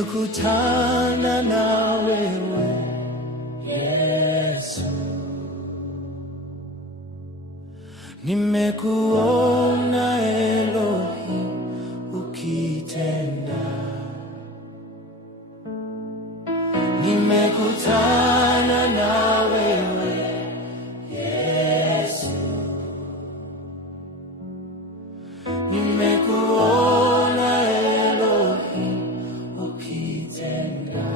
nimekutana na wewe Yesu, nimekuona Elohim ukitenda, nimekutana na wewe Yesu, nimekuona Elohim ukitenda,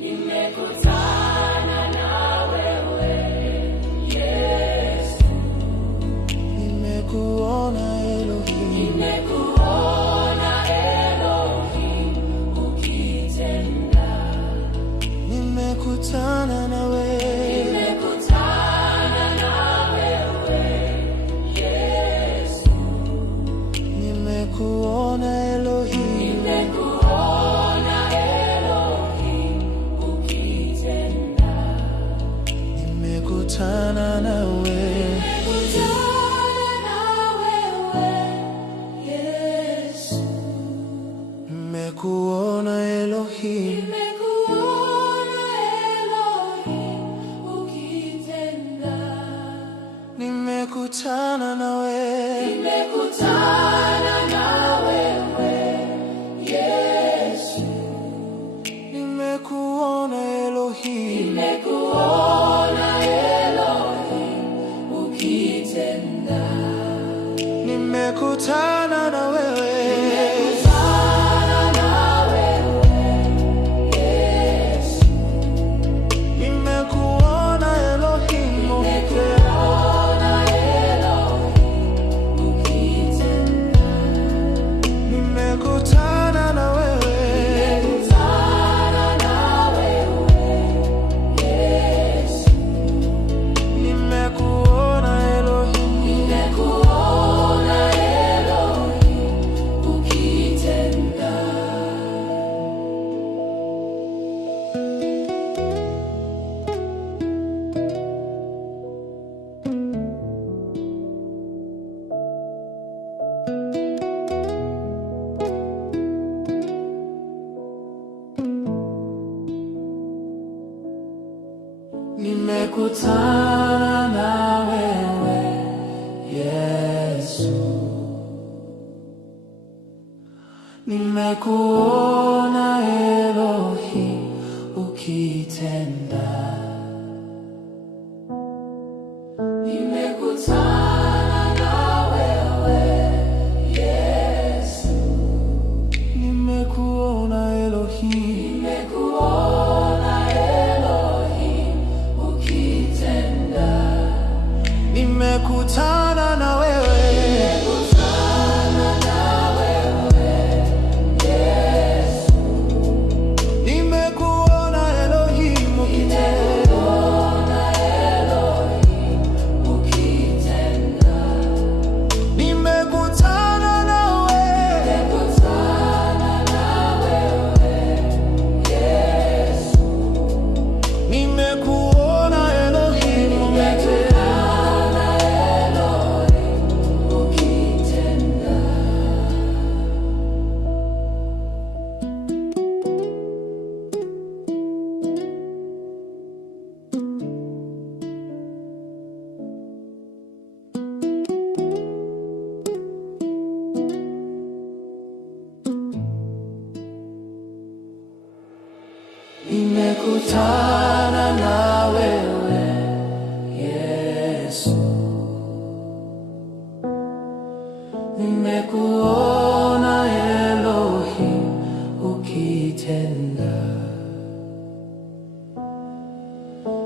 nimekutana na wewe Yesu, nimekuona Elohim, nimekuona Elohim ukitenda, nimekutana na wewe, nimekutana na wewe Yesu, nimekuona Elohim, nimekuona Elohim ukitenda, nimekutana na wewe, nimekutana na wewe Yesu, nimekuona Elohim, nimekuona Elohim ukitenda, nimekutana na wewe, nimekutana na wewe Yesu, nimekuona Elohim, nimekuona Elohim ukitenda, nimekutana na wewe, nimekutana na wewe Yesu, nimekuona Elohim ukitenda, nimekutana na wewe, nimekutana na wewe Yesu, nimekuona Elohim, nimekuona Elohim ukitenda. Nimekutana na wewe Yesu, nimekuona Elohim ukitenda, nimekutana na wewe Yesu, nimekuona Elohim, nimekuona Elohim ukitenda, nimekutana na wewe, nimekutana na wewe Yesu, nimekuona Elohim ukitenda, nimekutana na wewe, nimekuona Elohim ukitenda, nimekutana na wewe Yesu, nimekuona Elohim ukitenda,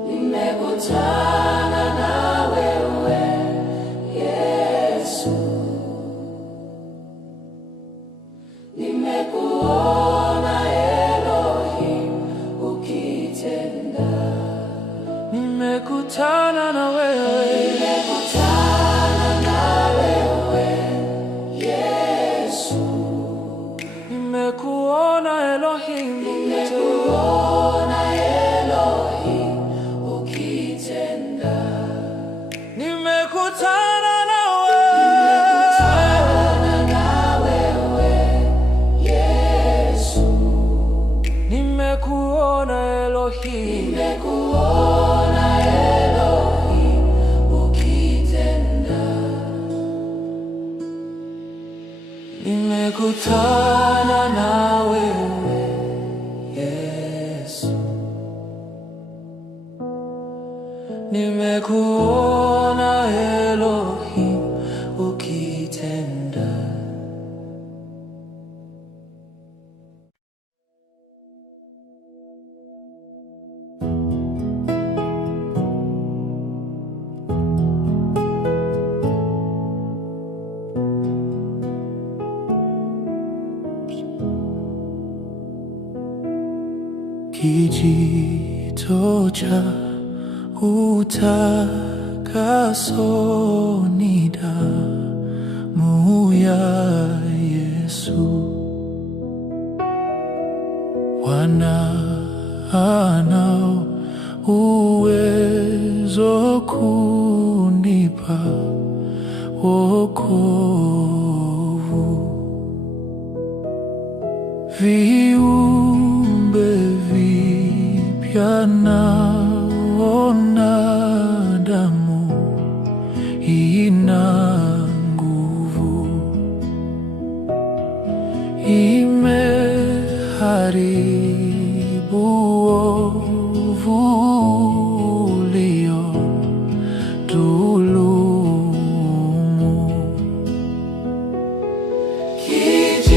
nimekutana na wewe Yesu, nimekuona Elohim ukitenda, nimekutana na wewe, nimekutana na wewe Yesu, nimekuona Elohim, nimekuona Elohim ukitenda, nimekutana na wewe Elohim, nimekuona Elohim ukitenda. Nimekutana na wewe Yesu, nimekuona Elohim ukitenda. Kijito cha utakaso ni damu ya Yesu. Wana anao uwezo kunipa wokovu. Viumbe vipya naona, damu ina nguvu, imeharibu ovu uliodhulumu.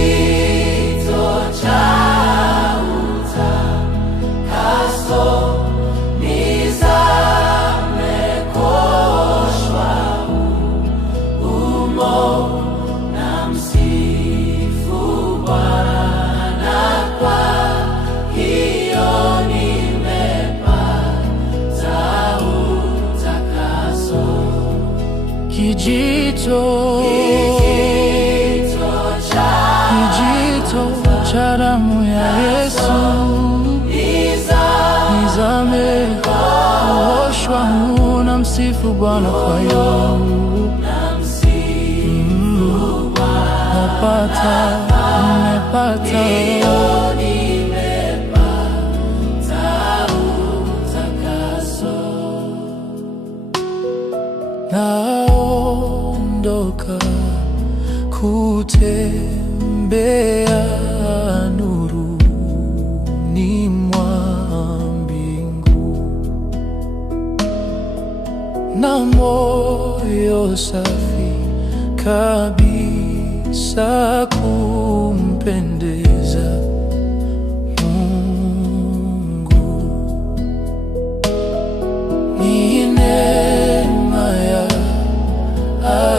Kijito cha utakaso nizame kuoshwa humo, na msifu Bwana, kwa hiyo nimepata utakaso. Kijito cha damu ya Yesu, nizame kuoshwa, na msifu Bwana kwa hiyo nimepata utakaso. Naondoka kutembea nuruni mwa mbingu, na moyo safi kabisa kumpendeza Mungu. Ni neema ya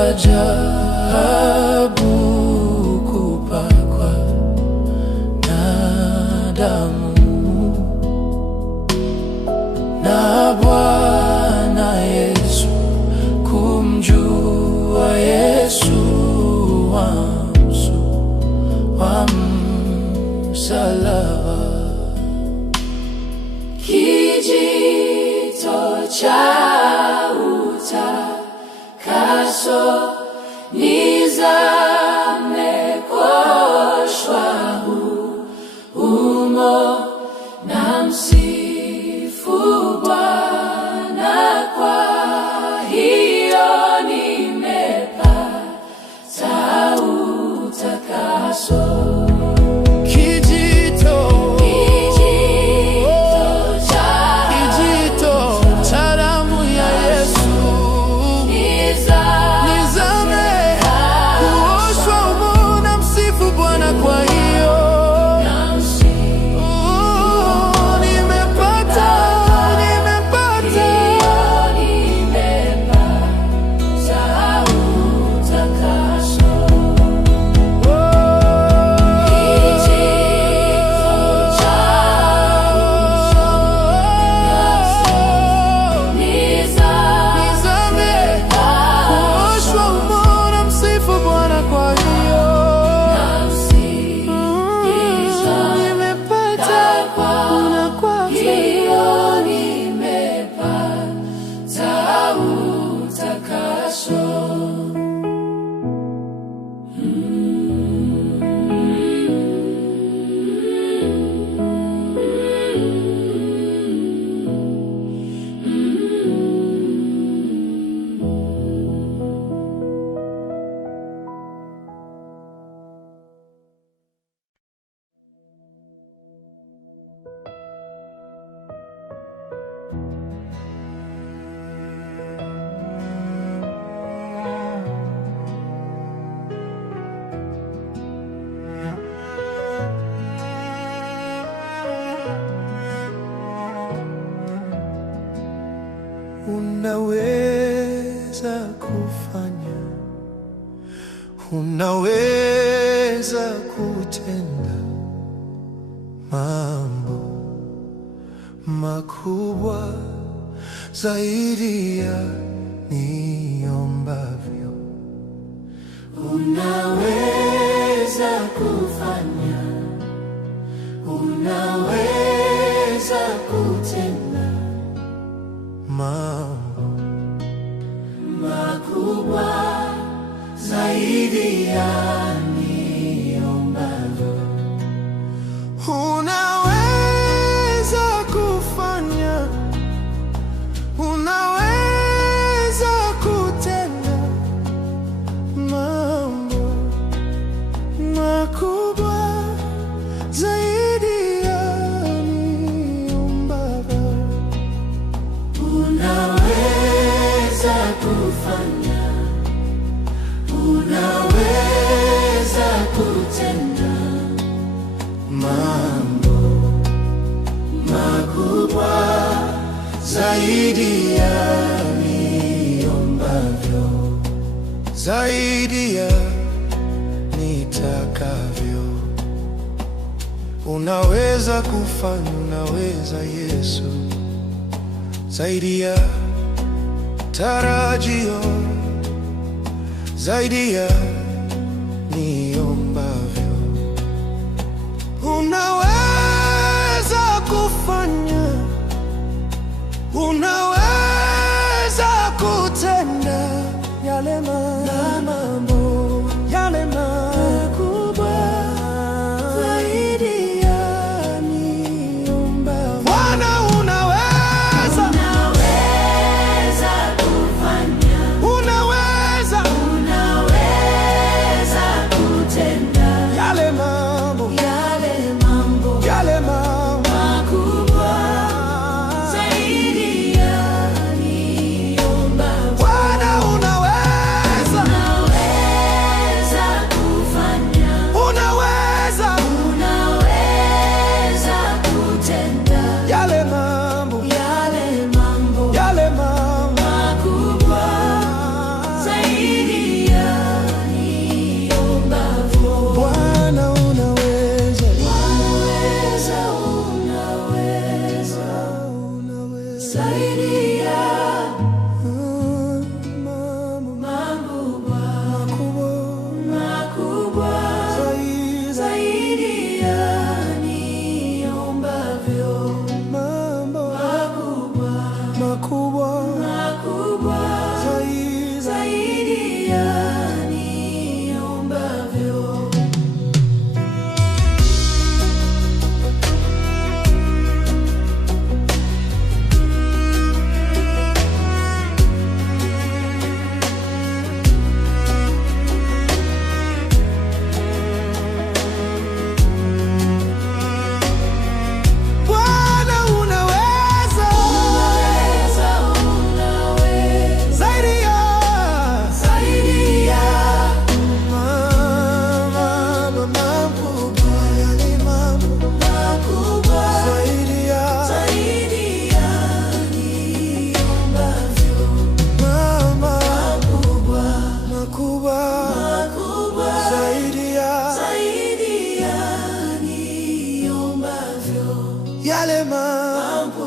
ajabu kupakwa na damu na Bwana Yesu, kumjua Yesu wa msalaba. Kijito cha utakaso nizame kuoshwa humo, na msifu Bwana, kwa hiyo nimepata utakaso. Kijito cha damu ya Yesu, nizame Unaweza kufanya, unaweza kutenda mambo makubwa zaidi ya niombavyo. Unaweza kufanya, unaweza kutenda mambo makubwa zaidi ya niombavyo. Unaweza kufanya, unaweza kutenda mambo makubwa zaidi ya niombavyo. Unaweza kufanya, unaweza kutenda Mambo makubwa zaidi ya niombavyo, zaidi ya nitakavyo. Unaweza kufanya, unaweza Yesu, zaidi ya tarajio, zaidi ya niombavyo. Unaweza kufanya, unaweza kutenda yale mambo, yale makubwa zaidi ya niombavyo. Bwana, unaweza, unaweza kufanya, unaweza, unaweza kutenda yale mambo, yale mambo makubwa zaidi ya niombavyo. Bwana, unaweza, Unaweza kufanya, unaweza, unaweza kutenda yale mambo, yale mambo makubwa zaidi ya niombavyo. Bwana, unaweza, Unaweza zaidi ya mambo makubwa makubwa zaidi ya niombavyo. mambo Makubwa makubwa zaidi ya niombavyo. Bwana, unaweza, zaidi ya mambo makubwa, yale mambo zaidi ya mambo makubwa zaidi ya yale mambo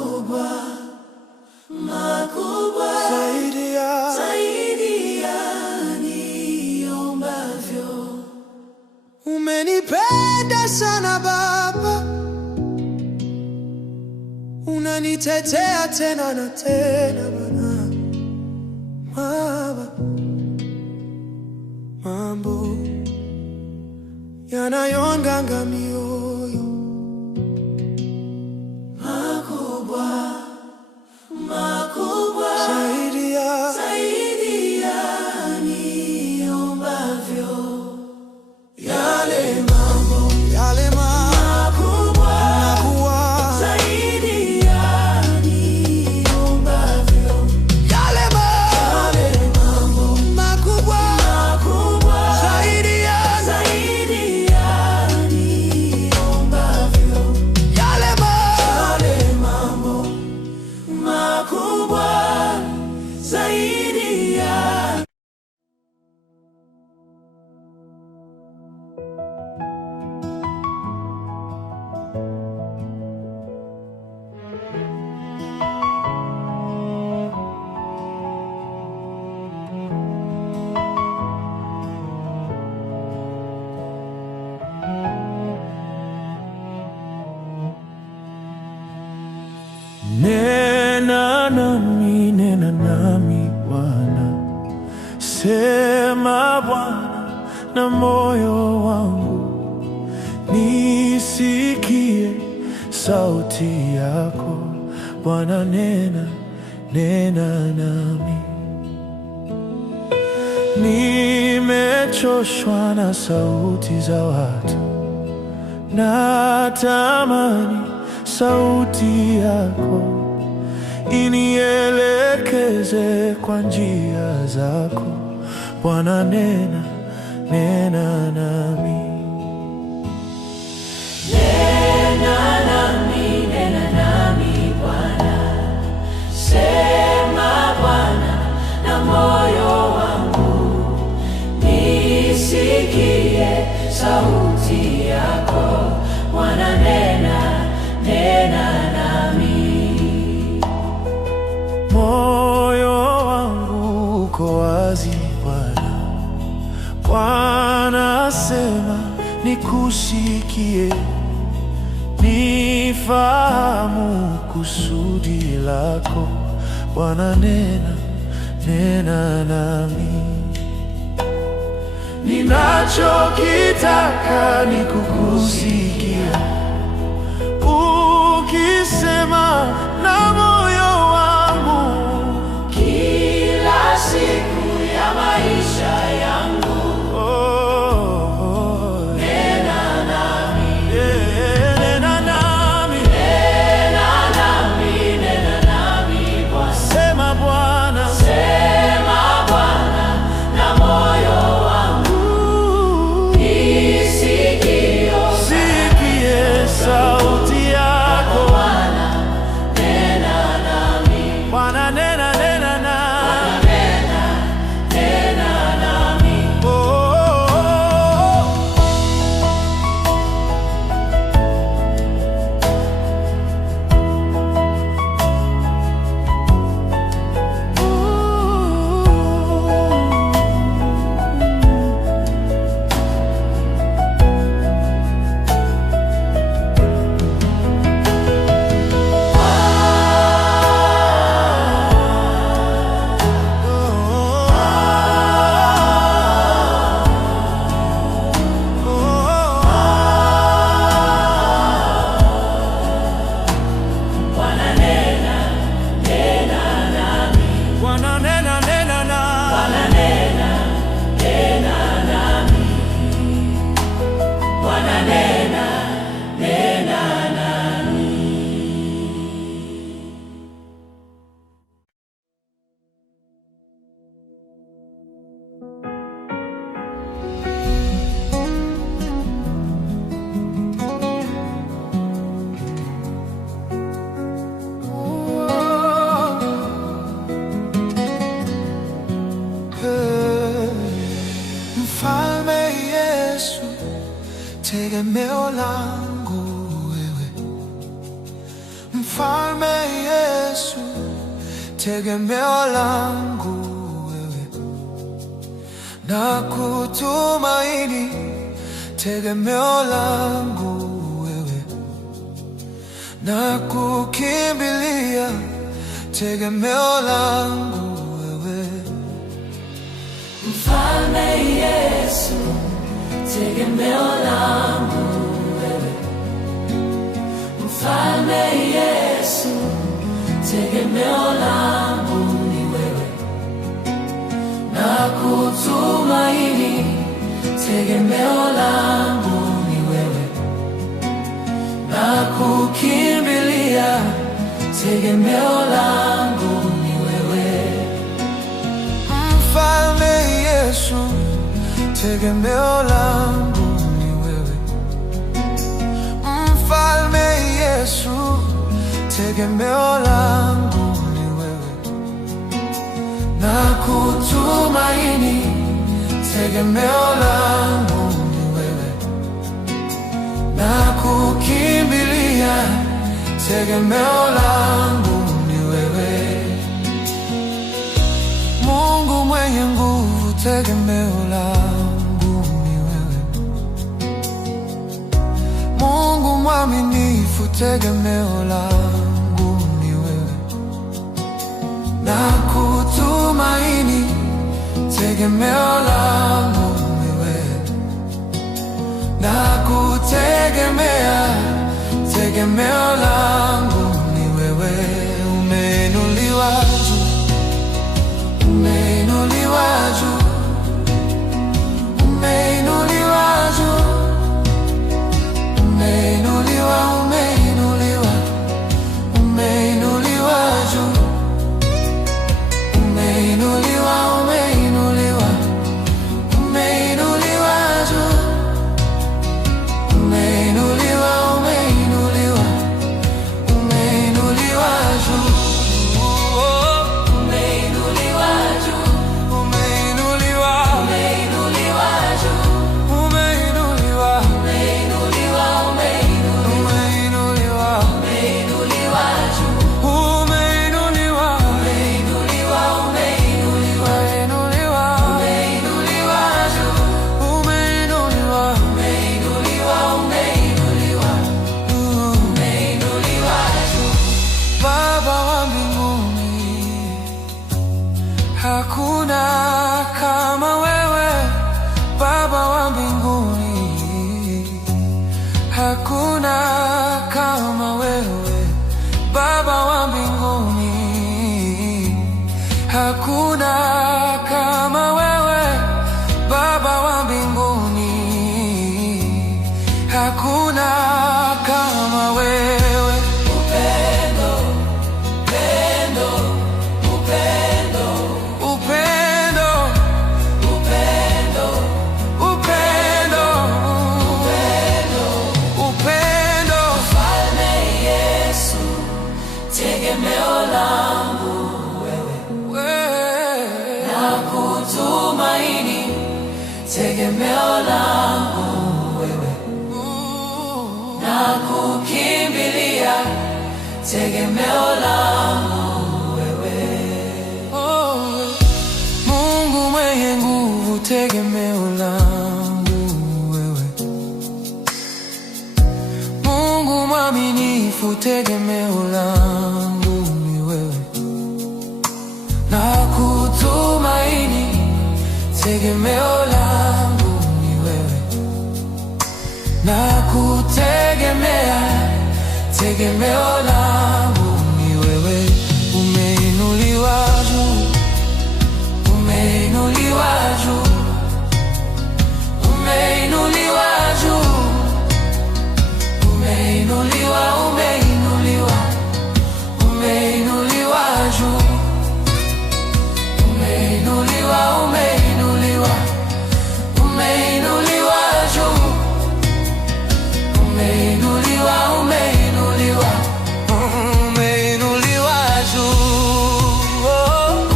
zaidi ya Umenipenda sana Baba, unanitetea tena na tena Bwana. Baba, mambo yanayonganga mioyo zaidi ya niombavyo. yale mambo makubwa Zaidi ya Nena nami Bwana, sema Bwana na moyo wangu, nisikie sauti yako Bwana, nena nami. Nimechoshwa na sauti za watu, natamani sauti yako inielekeze kwa njia zako Bwana, nena nami. Nena nami Bwana, sema Bwana na moyo wangu, nisikie sauti yako Bwana, nena nami. Moyo wangu uko wazi Bwana, Bwana sema nikusikie, nifahamu kusudi lako Bwana, nena nami. Ninachokitaka ni kukusikia ukisema na moyo wangu kila siku ya maisha yangu. Nena nami, nena nami Bwana, sema Bwana na moyo wangu, nisikie sauti yako Bwana, nena nami. Bwana, nena nami. Mfalme Yesu, tegemeo langu wewe. Mfalme Yesu, tegemeo langu wewe. Na kutumaini, tegemeo langu wewe. Na kukimbilia, tegemeo langu wewe. Mfalme Yesu, tegemeo langu wewe. Mfalme Yesu, tegemeo langu ni wewe. Na kutumaini, tegemeo langu ni wewe. Na kukimbilia, tegemeo langu ni wewe. Mfalme Yesu, tegemeo langu ni wewe. Mfalme Yesu, tegemeo langu ni wewe. Na kutumaini, tegemeo langu ni wewe. Na kukimbilia, tegemeo langu ni wewe. Mungu mwenye nguvu, tegemeo langu ni wewe. Mungu mwaminifu, tegemeo langu ni wewe. tegemeo langu ni wewe, nakutegemea, tegemeo langu ni wewe. Umeinuliwa juu, umeinuliwa juu, umeinuliwa juu, umeinuliwa, umeinuliwa, umeinuliwa juu, umeinuliwa, umeinuliwa, umeinuliwa juu, umeinuliwa, umeinuliwa, umeinuliwa juu, umeinuliwa juu, umeinuliwa, umeinuliwa juu, umeinuliwa, umeinuliwa, umeinuliwa, umeinuliwa juu, umeinuliwa, umeinuliwa, umeinuliwa, umeinuliwa, umeinuliwa juu, umeinuliwa, umeinuliwa, umeinuliwa, umeinuliwa juu. Baba wa mbinguni, hakuna kama wewe. Baba wa mbinguni, hakuna kama wewe. Baba wa mbinguni, hakuna kama wewe. Baba wa mbinguni, hakuna kama wewe. Upendo, upendo, upendo, upendo, upendo, upendo, upendo, upendo. Mfalme Yesu, tegemeo langu Wewe, nakutumaini, tegemeo langu wewe, nakukimbilia, tegemeo langu wewe. Mungu mwenye nguvu, tegemeo langu wewe. Mungu mwaminifu, tegemeo langu ni wewe. Nakutumaini, tegemeo langu ni wewe. Nakutegemea, tegemeo langu ni wewe. Umeinuliwa juu, umeinuliwa juu, umeinuliwa juu, umeinuliwa, umeinuliwa, umeinuliwa juu, umeinuliwa, umeinuliwa, umeinuliwa juu, umeinuliwa, umeinuliwa, umeinuliwa juu,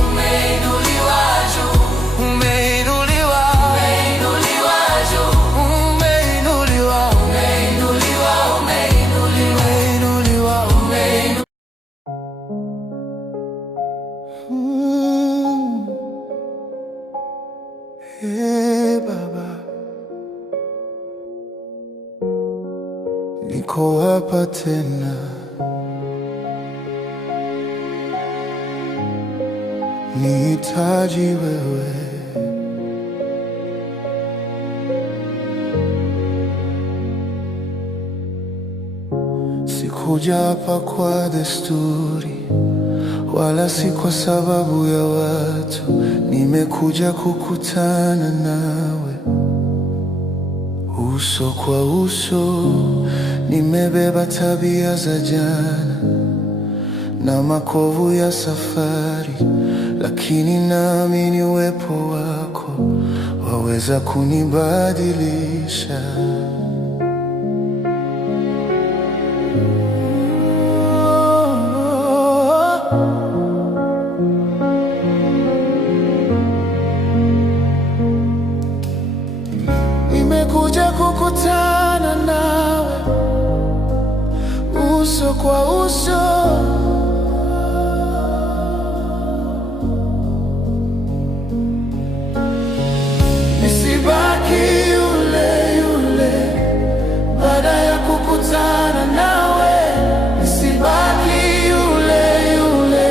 Umeinuliwa juu, umeinuliwa, umeinuliwa juu, umeinuliwa, umeinuliwa, umeinuliwa, umeinuliwa, umeinuliwa. Hey Baba, niko hapa tena, nihitaji wewe. Sikuja hapa kwa desturi, wala si kwa sababu ya watu. Nimekuja kukutana nawe uso kwa uso. Nimebeba tabia za jana na makovu ya safari, lakini naamini uwepo wako waweza kunibadilisha. Nimekuja kukutana nawe uso kwa uso. Nisibaki yule yule baada ya kukutana nawe, nisibaki yule yule,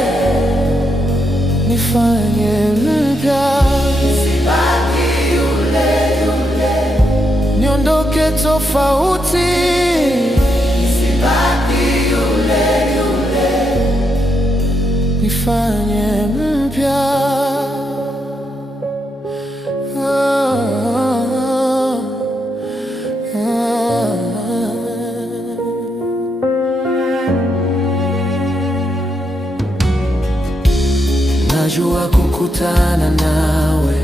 nifanye mpya. tofauti, nisibaki yule yule, nifanye mpya. Najua kukutana nawe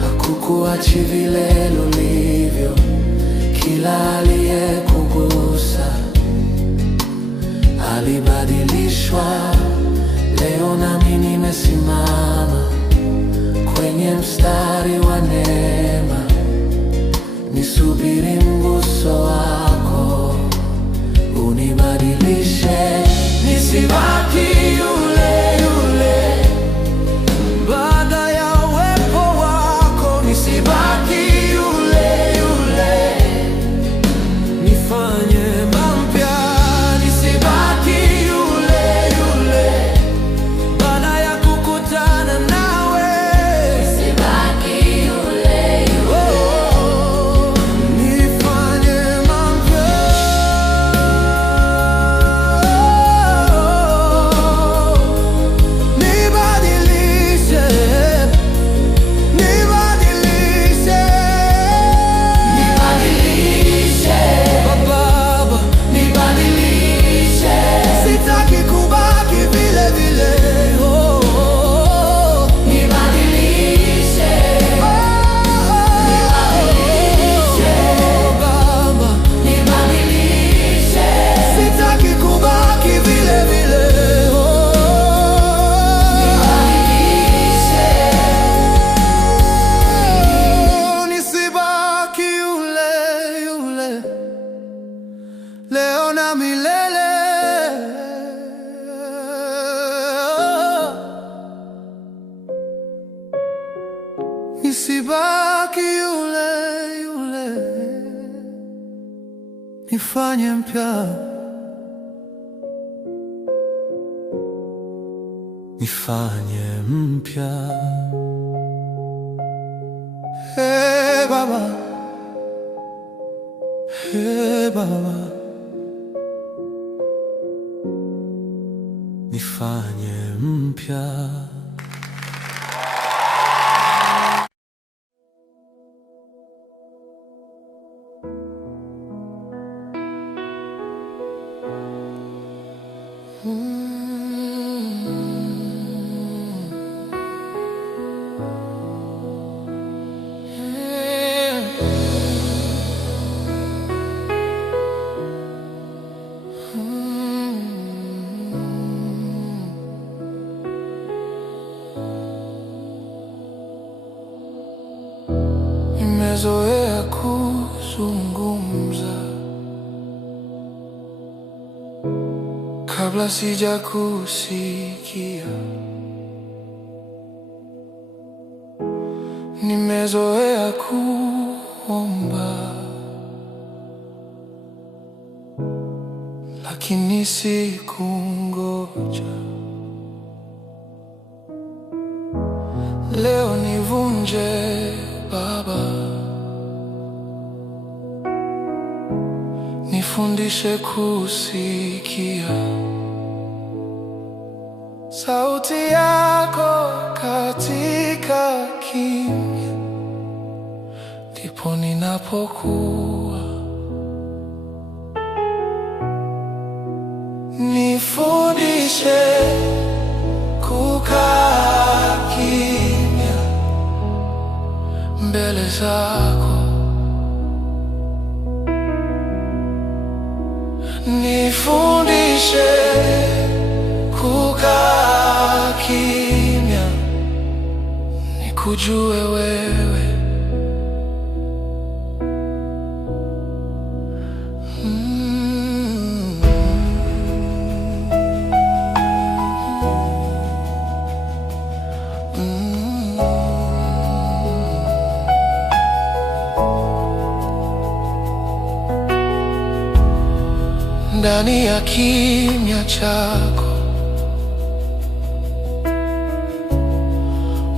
hakukuachi vile ulivyo. Kila aliyekugusa alibadilishwa. Leo nami nimesimama kwenye mstari wa neema, nisubiri mguso wako unibadilishe, nisibaki yule yule baada ya uwepo wako, nisibaki yule yule, nifanye mpya, nisibaki yule yule baada ya kukutana nawe, nisibaki yule yule, nifanye mpya, nibadilishe, nibadilishe, nibadilishe, Baba, nibadilishe, sitaki kubaki vile vile. nibadilishe, Baba, nibadilishe, sitaki kubaki vile vile. Nisibaki yule yule leo na milele. Nisibaki yule yule, nifanye mpya, nifanye mpya. Hey Baba, hey Baba, nifanye mpya. Nimezoea kuzungumza kabla sija kusikia. Nimezoea kuomba lakini sikungoja. Leo nivunje Baba, nifundishe kusikia sauti yako katika kimya, ndipo ninapokuwa. Nifundishe kukaa kimya mbele zako, nifundishe kukaa kimya, nikujue wewe. Ndani ya kimya chako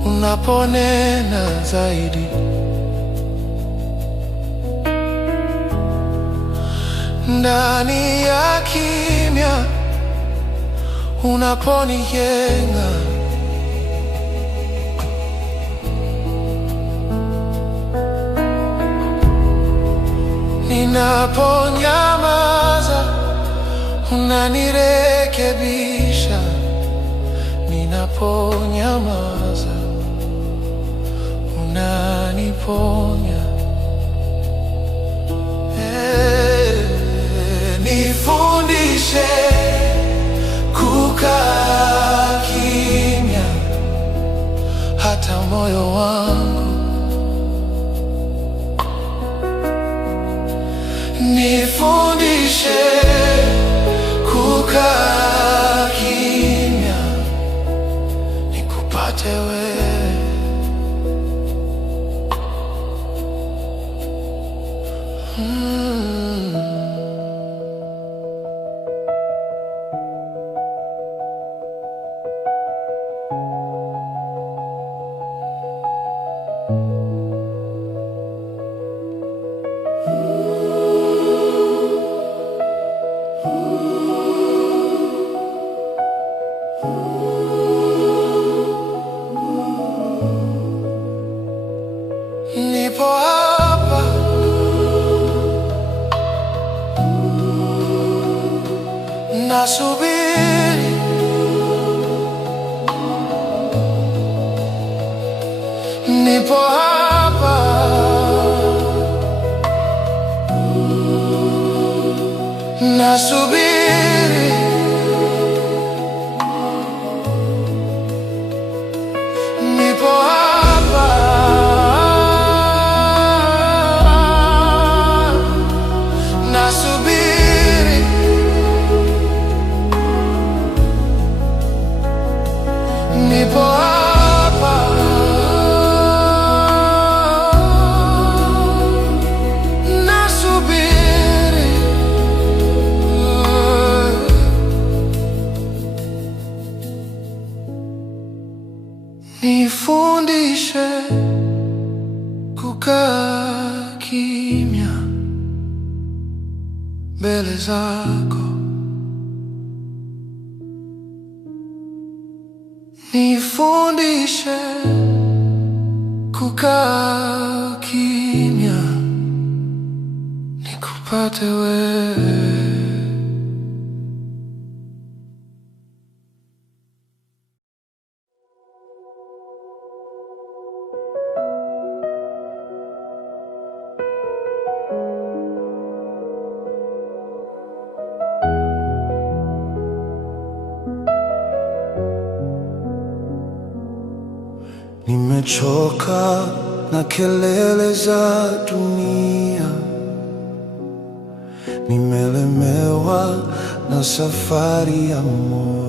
unaponena zaidi, ndani ya kimya unaponijenga. Ninaponyamaza unanirekebisha, ninaponyamaza unaniponya. Nifundishe kukaa kimya, hata moyo wangu. Nifundishe kukaa kimya, nikupate wewe. Nipo hapa, nasubiri. Nipo hapa, nasubiri. Nipo hapa, nasubiri. Nipo hapa, nasubiri. Nifundishe kukaa kimya mbele zako. Nifundishe kukaa kimya, nikupate wewe. Nimechoka na kelele za dunia, nimelemewa na safari ya moyo.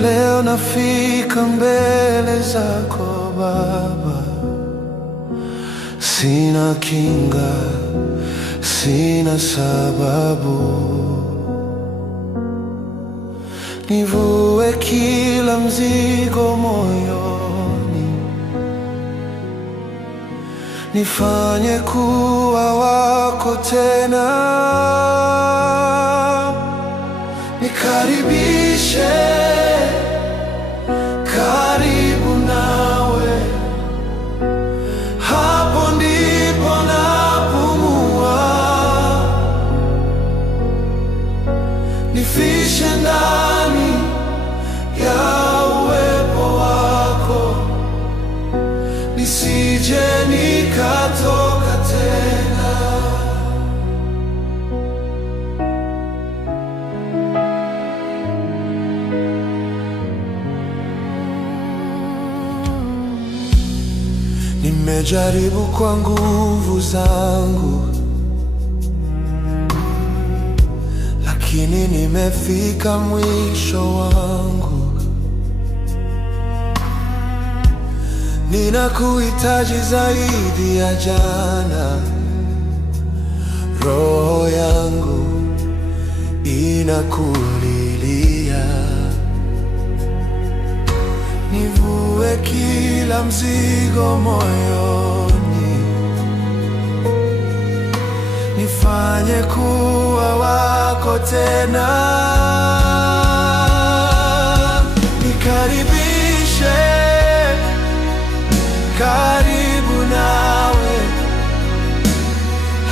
Leo nafika mbele zako Baba, sina kinga, sina sababu. Nivue kila mzigo moyoni, nifanye kuwa wako tena. Nikaribishe karibu nawe, hapo ndipo napumua. Nifishe ndani ya uwepo wako, nisije nikatoka tena. Nimejaribu kwa nguvu zangu, lakini nimefika mwisho wangu. Ninakuhitaji zaidi ya jana, roho yangu inakulilia. Nivue kila mzigo moyoni, nifanye kuwa wako tena, nikaribishe karibu nawe,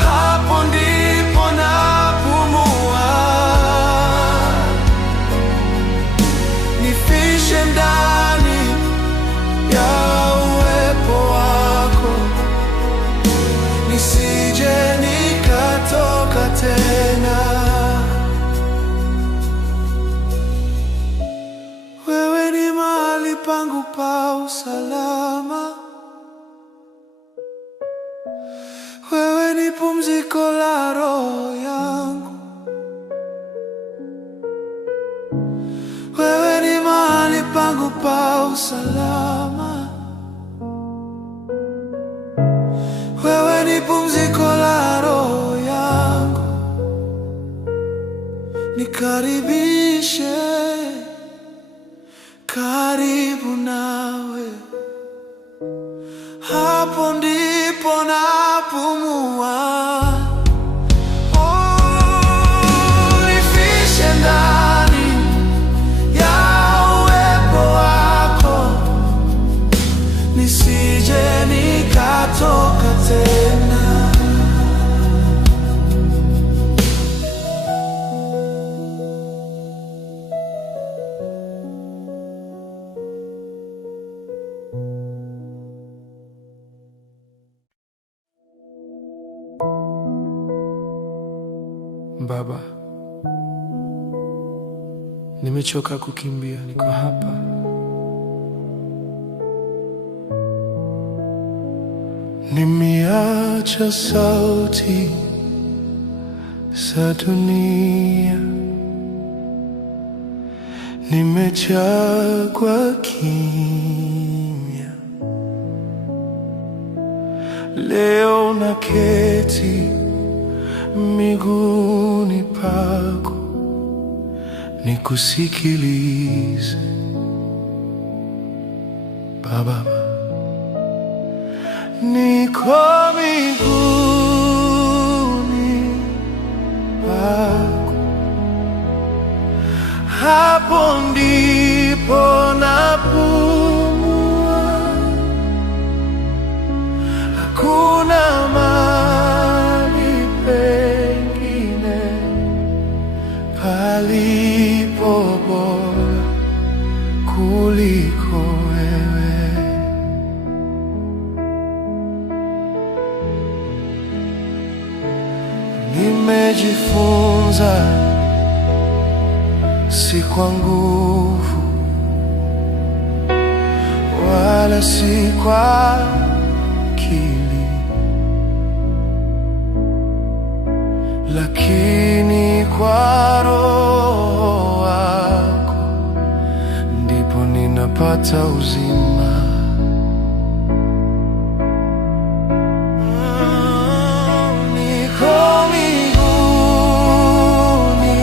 hapo ndipo napumua, nifishe ndani ya uwepo wako, nisije nikatoka tena. Wewe ni mahali pangu pa usalama, wewe ni pumziko la roho yangu, wewe ni mahali pangu pa usalama, wewe ni pumziko la roho yangu, nikaribishe karibu nawe, hapo ndipo napumua, nifishe ndani ya uwepo wako, nisije nikatoka tena. Baba, nimechoka kukimbia, niko hapa. Nimeacha sauti za dunia, nimechagua kimya. Leo naketi miguuni pako, nikusikilize Baba. Niko miguuni pako, hapo ndipo napumua, hakuna mahali pengine palipo bora kuliko wewe. Nimejifunza si kwa nguvu wala si kwa akili, lakini kwa Roho wako ndipo ninapata uzima. Niko miguuni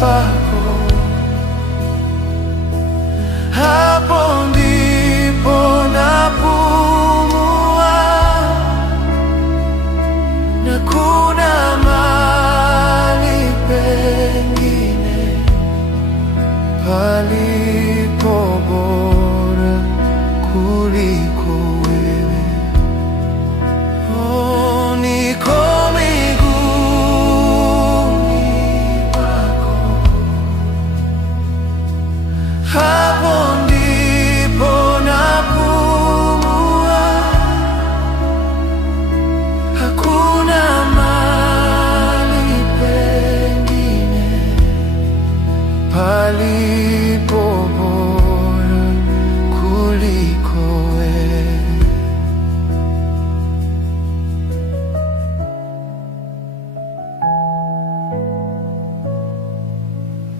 pako, hapo ndipo napumua, na kuna mahali pengine palipo bora kuliko wewe. Niko miguuni pako, hapo ndipo napumua, hakuna mahali pengine palipo bora kuliko wewe.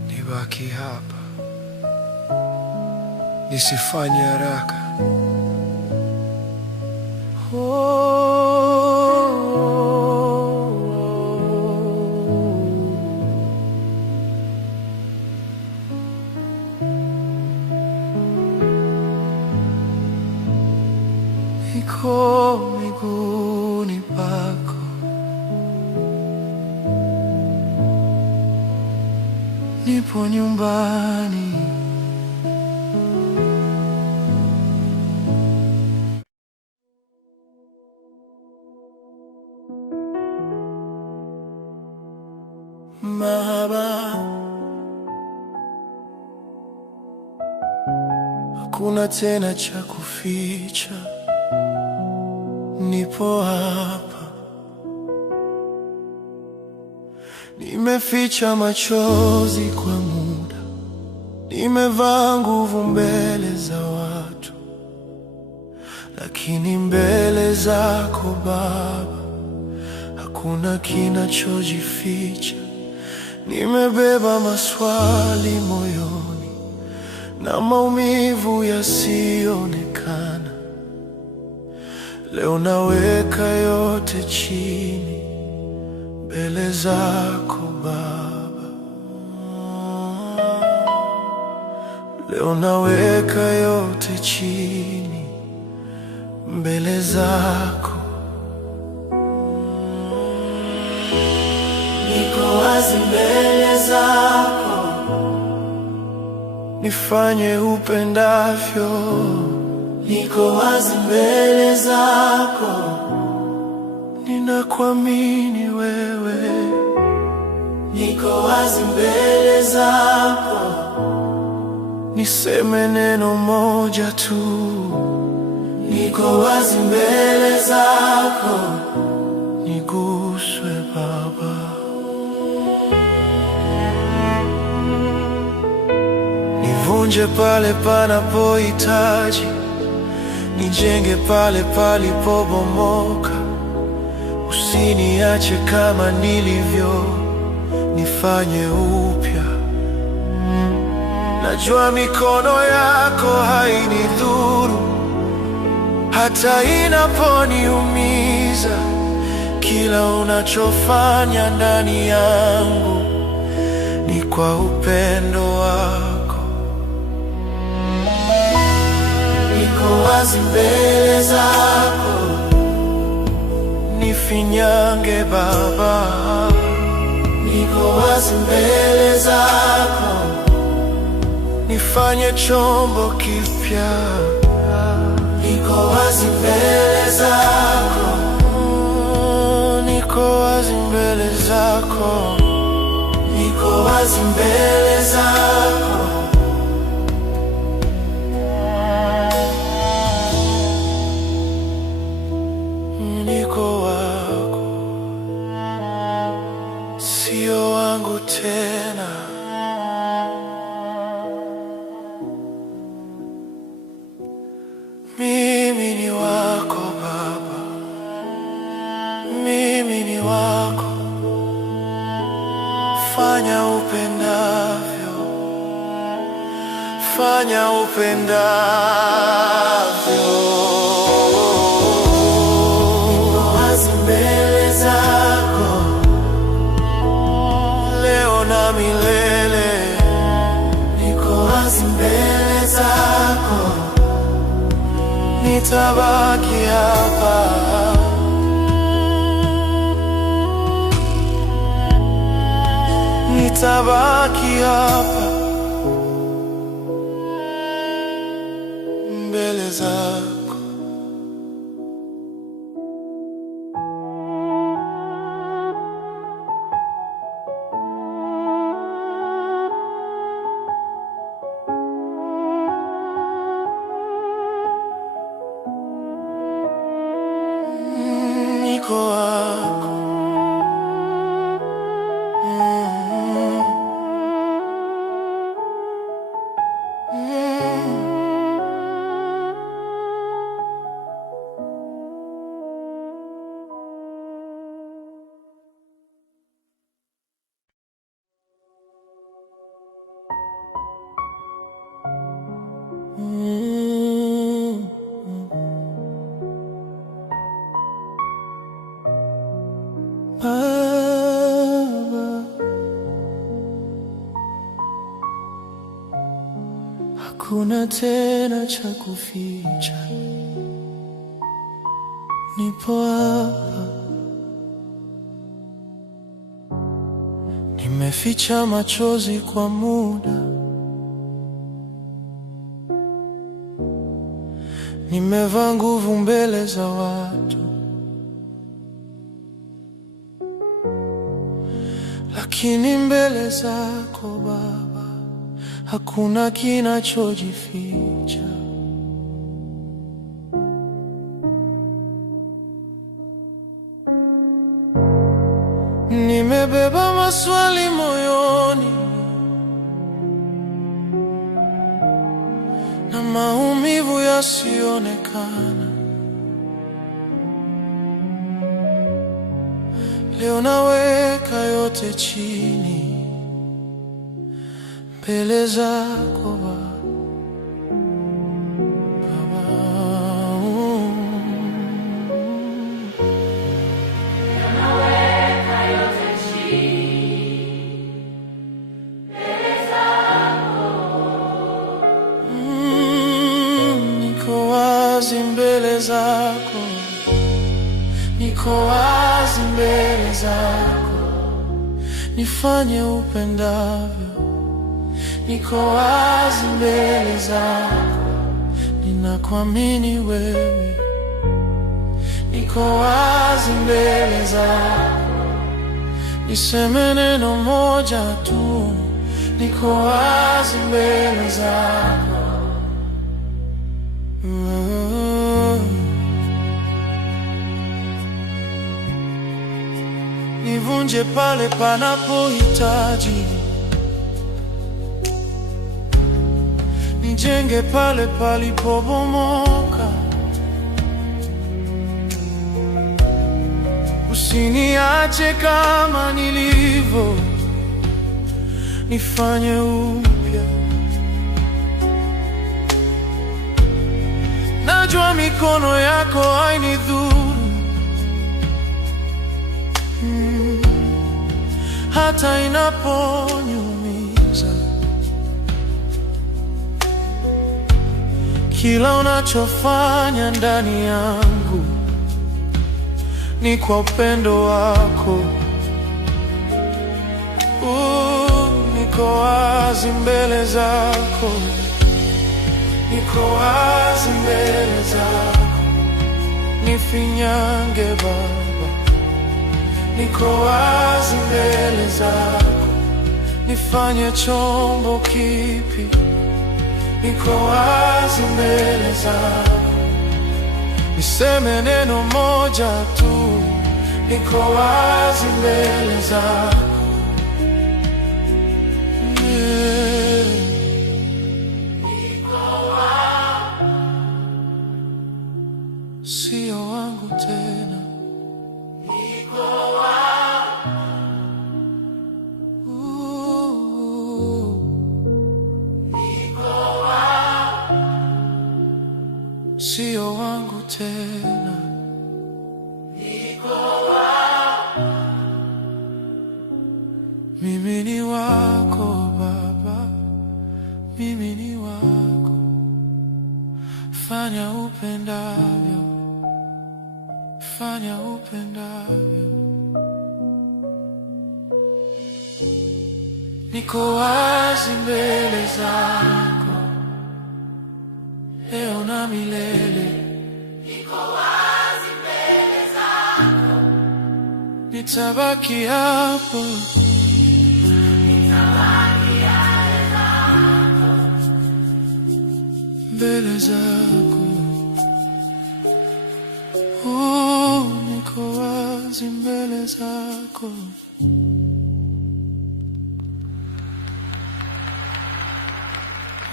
Nibaki hapa, nisifanye haraka. Niko miguuni pako, nipo nyumbani. Mahaba, hakuna tena cha kuficha, nipo hapa. Nimeficha machozi kwa muda, nimevaa nguvu mbele za watu, lakini mbele zako Baba hakuna kinachojificha. Nimebeba maswali moyoni na maumivu yasiyoonekana. Leo naweka yote chini mbele zako Baba. Leo naweka yote chini mbele zako. Niko wazi mbele zako, Nifanye upendavyo. niko wazi mbele zako, Ninakuamini wewe. niko wazi mbele zako, Niseme neno moja tu, niko wazi mbele zako, niguswe Baba. Nivunje pale panapohitaji, nijenge pale palipobomoka. Usiniache kama nilivyo, nifanye upya. Najua mikono yako hainidhuru, hata inaponiumiza. Kila unachofanya ndani yangu ni kwa upendo wako. niko wazi mbele zako, Nifinyange Baba, niko wazi mbele zako, nifanye chombo kipya. niko wazi mbele zako, Niko wazi mbele zako, niko wazi mbele zako, niko wako, sio wangu tena. Mimi ni wako Baba, mimi ni wako. Fanya upendavyo, fanya upendavyo. niko wazi mbele zako, Leo na milele, niko wazi mbele zako, nitabaki hapa. Nitabaki hapa mbele zako. Niko wako. Baba, hakuna tena cha kuficha, nipo hapa. Nimeficha machozi kwa muda, nimevaa nguvu mbele za watu, lakini mbele zako Baba hakuna kinachojificha. Nimebeba maswali moyoni na maumivu yasionekana. Leo naweka yote chini mbele zako Baba. Niko wazi mbele zako, niko wazi mbele zako, nifanye upendavyo. Niko wazi mbele zako, ninakuamini wewe. Niko wazi mbele zako, niseme neno moja tu. Niko wazi mbele zako. Nivunje pale panapohitaji, nijenge pale palipobomoka. Usiniache kama nilivyo, nifanye upya. Najua mikono yako hainidhuru, hata inaponyumiza. Kila unachofanya ndani yangu ni kwa upendo wako. Niko wazi mbele zako, niko wazi mbele zako, nifinyange Baba. Niko wazi mbele zako, nifanye chombo kipi. Niko wazi mbele zako, niseme neno moja tu. Niko wazi mbele zako. Sio wangu tena, sio wangu tena. Mimi ni wako Baba, mimi ni wako. Fanya upendavyo, fanya upendavyo. Niko wazi mbele zako leo na milele. Niko wazi mbele zako, nitabaki hapo, nitabaki hapo mbele zako. Niko wazi mbele zako.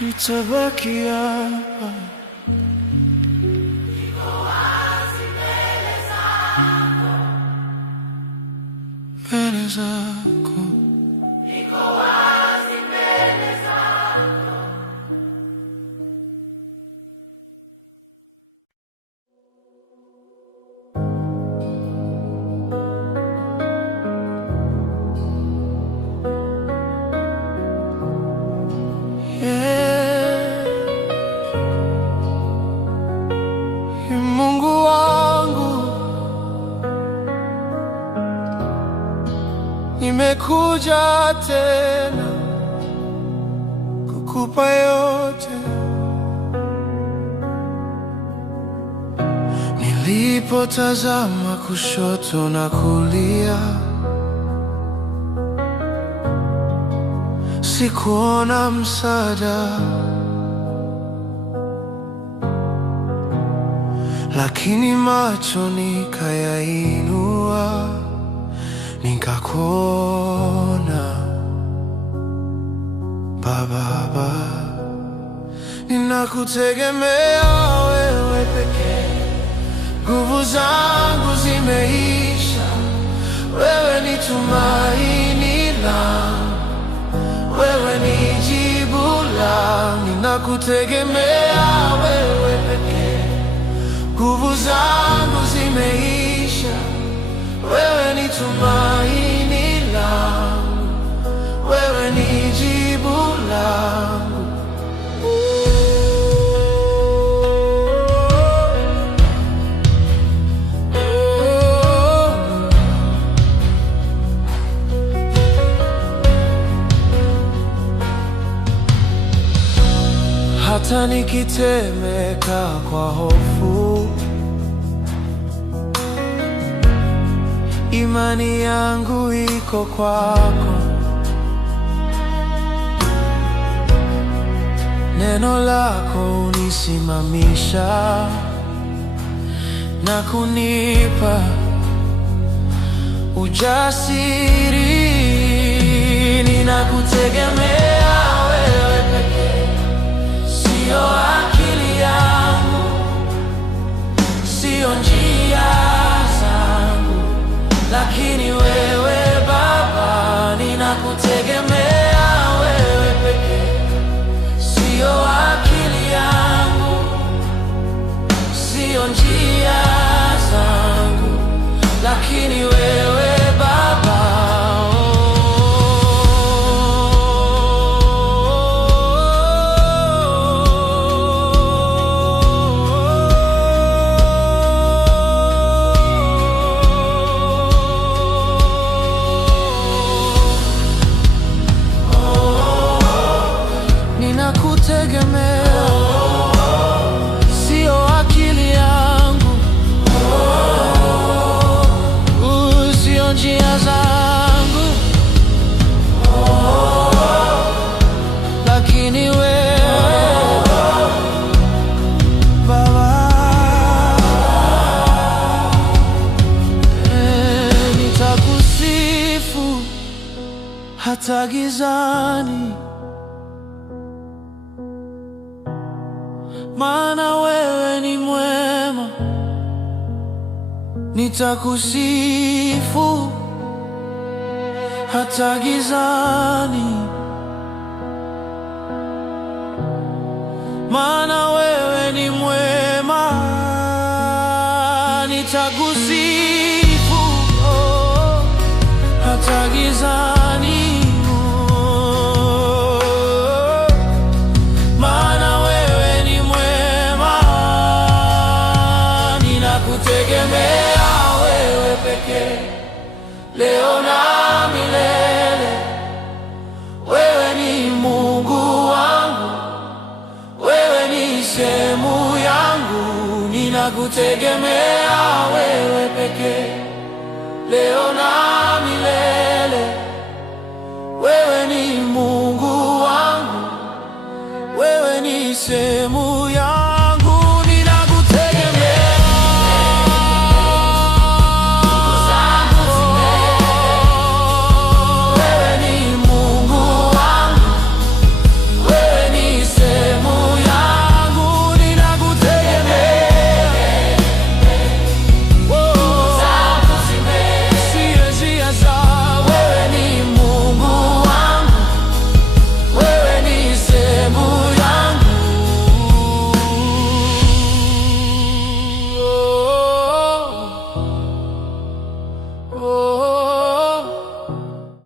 Nitabaki hapa, niko wazi mbele zako, mbele zako. Niko wazi mbele zako. Mungu wangu, nimekuja tena kukupa yote. Nilipotazama kushoto na kulia, sikuona msaada, lakini macho nikayainua, nikakuona Baba. Ninakutegemea wewe pekee, nguvu zangu zimeisha, wewe ni tumaini langu, wewe ni jibu langu. Ninakutegemea wewe pekee, nguvu zangu zimeisha, wewe ni tumaini langu, wewe ni jibu langu. Hata nikitemeka kwa hofu, imani yangu iko kwako. Neno lako unisimamisha na kunipa ujasiri. Ninakutegemea wewe pekee, sio akili yangu, sio njia zangu, lakini wewe Baba. Ninakutegemea wewe pekee, sio akili yangu, sio njia zangu, lakini wewe Baba. Ninakutegemea, sio akili yangu, sio njia zangu, lakini wewe Baba. Nitakusifu hata gizani, maana wewe ni mwema. Nitakusifu hata gizani, maana wewe ni mwema. Nitakusifu hata gizani, ninakutegemea wewe pekee, leo na milele. Wewe ni Mungu wangu, wewe ni sehemu yangu. Ninakutegemea wewe pekee, leo na milele. Wewe ni Mungu wangu, wewe ni sehemu